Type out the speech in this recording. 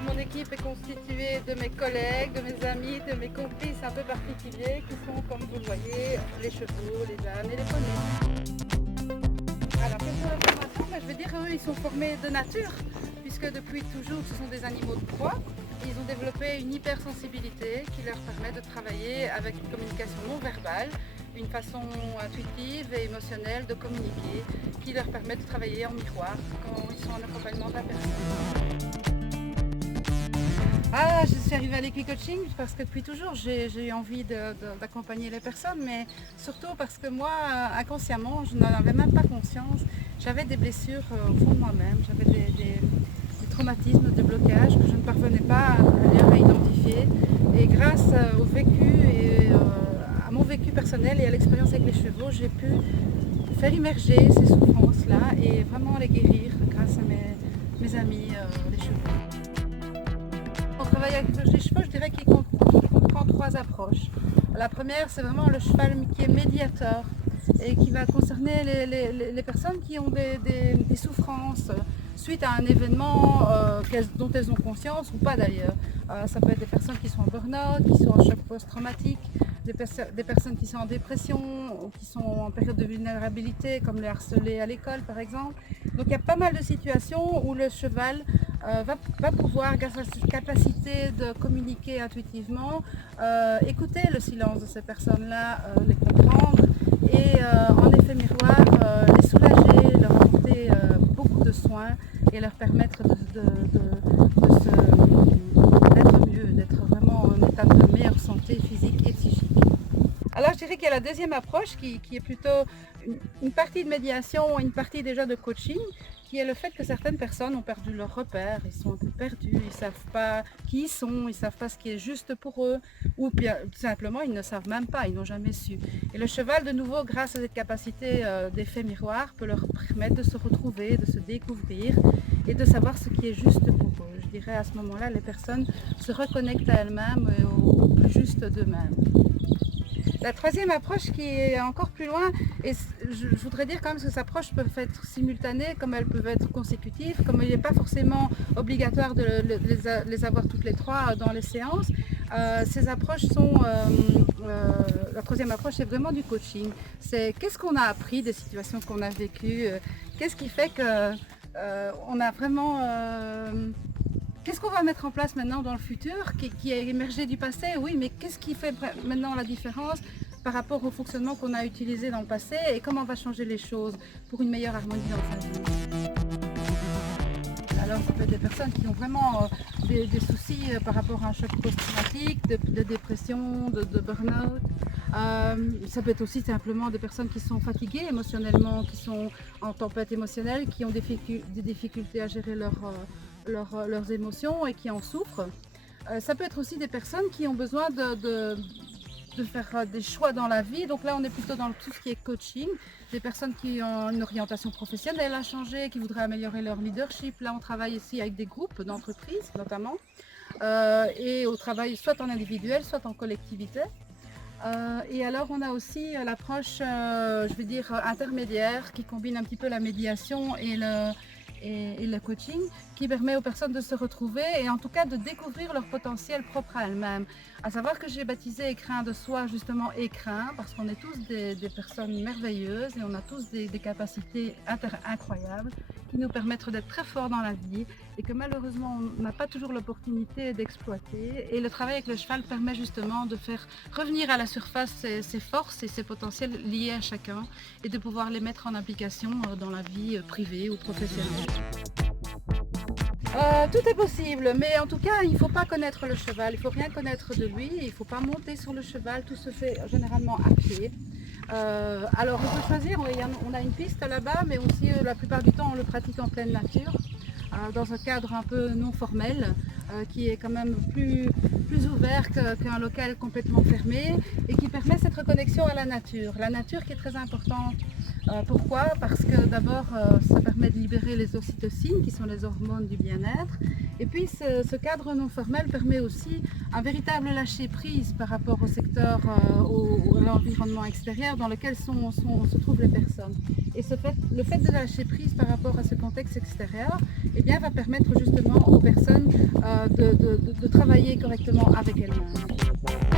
Mon équipe est constituée de mes collègues, de mes amis, de mes complices un peu particuliers qui sont, comme vous le voyez, les chevaux, les ânes et les poneys. Alors, quelle est la formation? Je veux dire, eux, ils sont formés de nature, puisque depuis toujours, ce sont des animaux de proie. Ils ont développé une hypersensibilité qui leur permet de travailler avec une communication non verbale, une façon intuitive et émotionnelle de communiquer, qui leur permet de travailler en miroir quand ils sont en accompagnement de la personne. Je suis arrivée à l'équicoaching parce que depuis toujours j'ai eu envie d'accompagner les personnes, mais surtout parce que moi, inconsciemment, je n'en avais même pas conscience. J'avais des blessures au fond de moi-même, j'avais des traumatismes, des blocages que je ne parvenais pas d'ailleurs à identifier. Et grâce au vécu et à mon vécu personnel et à l'expérience avec les chevaux, j'ai pu faire immerger ces souffrances-là et vraiment les guérir grâce à mes amis, les chevaux. On travaille avec les chevaux, je dirais qu'il comprend trois approches. La première, c'est vraiment le cheval qui est médiateur et qui va concerner les personnes qui ont des souffrances suite à un événement dont elles ont conscience ou pas d'ailleurs. Ça peut être des personnes qui sont en burn-out, qui sont en choc post-traumatique, des personnes qui sont en dépression ou qui sont en période de vulnérabilité, comme les harcelés à l'école par exemple. Donc il y a pas mal de situations où le cheval va pouvoir, grâce à cette capacité de communiquer intuitivement, écouter le silence de ces personnes-là, les comprendre et en effet miroir, les soulager, leur apporter beaucoup de soins et leur permettre d'être mieux, d'être vraiment en état de meilleure santé physique et psychique. Alors je dirais qu'il y a la deuxième approche qui est plutôt une partie de médiation, une partie déjà de coaching, qui est le fait que certaines personnes ont perdu leur repère, ils sont un peu perdus, ils ne savent pas qui ils sont, ils ne savent pas ce qui est juste pour eux, ou bien tout simplement ils ne savent même pas, ils n'ont jamais su. Et le cheval, de nouveau, grâce à cette capacité d'effet miroir, peut leur permettre de se retrouver, de se découvrir et de savoir ce qui est juste pour eux. Je dirais à ce moment-là, les personnes se reconnectent à elles-mêmes et au plus juste d'eux-mêmes. La troisième approche qui est encore plus loin, et je voudrais dire quand même que ces approches peuvent être simultanées comme elles peuvent être consécutives, comme il n'est pas forcément obligatoire de les avoir toutes les trois dans les séances. Ces approches sont, la troisième approche c'est vraiment du coaching. C'est qu'est-ce qu'on a appris des situations qu'on a vécues, qu'est-ce qui fait que on a vraiment... Qu'est-ce qu'on va mettre en place maintenant dans le futur qui est émergé du passé? Oui, mais qu'est-ce qui fait maintenant la différence par rapport au fonctionnement qu'on a utilisé dans le passé et comment on va changer les choses pour une meilleure harmonie dans sa vie? Alors, ça peut être des personnes qui ont vraiment des soucis par rapport à un choc post-traumatique, de dépression, de burn-out. Ça peut être aussi simplement des personnes qui sont fatiguées émotionnellement, qui sont en tempête émotionnelle, qui ont des difficultés à gérer leurs émotions et qui en souffrent. Ça peut être aussi des personnes qui ont besoin de faire des choix dans la vie. Donc là, on est plutôt dans tout ce qui est coaching. Des personnes qui ont une orientation professionnelle à changer, qui voudraient améliorer leur leadership. Là, on travaille ici avec des groupes d'entreprises notamment. Et on travaille soit en individuel, soit en collectivité. Et alors on a aussi l'approche, je vais dire, intermédiaire qui combine un petit peu la médiation et le coaching, qui permet aux personnes de se retrouver et en tout cas de découvrir leur potentiel propre à elles-mêmes. À savoir que j'ai baptisé Écrin de soi justement Écrin parce qu'on est tous des personnes merveilleuses et on a tous des capacités incroyables qui nous permettent d'être très forts dans la vie et que malheureusement on n'a pas toujours l'opportunité d'exploiter. Et le travail avec le cheval permet justement de faire revenir à la surface ces forces et ces potentiels liés à chacun et de pouvoir les mettre en application dans la vie privée ou professionnelle. Tout est possible, mais en tout cas, il ne faut pas connaître le cheval, il ne faut rien connaître de lui, il ne faut pas monter sur le cheval, tout se fait généralement à pied. Alors on peut choisir, on a une piste là-bas, mais aussi la plupart du temps on le pratique en pleine nature, dans un cadre un peu non formel, qui est quand même plus ouvert qu'un local complètement fermé et qui permet cette reconnexion à la nature. La nature qui est très importante Pourquoi? Parce que d'abord, ça permet de libérer les ocytocines, qui sont les hormones du bien-être. Et puis, ce cadre non formel permet aussi un véritable lâcher-prise par rapport au secteur, à l'environnement extérieur dans lequel se trouvent les personnes. Et le fait de lâcher prise par rapport à ce contexte extérieur, eh bien, va permettre justement aux personnes de travailler correctement avec elles-mêmes.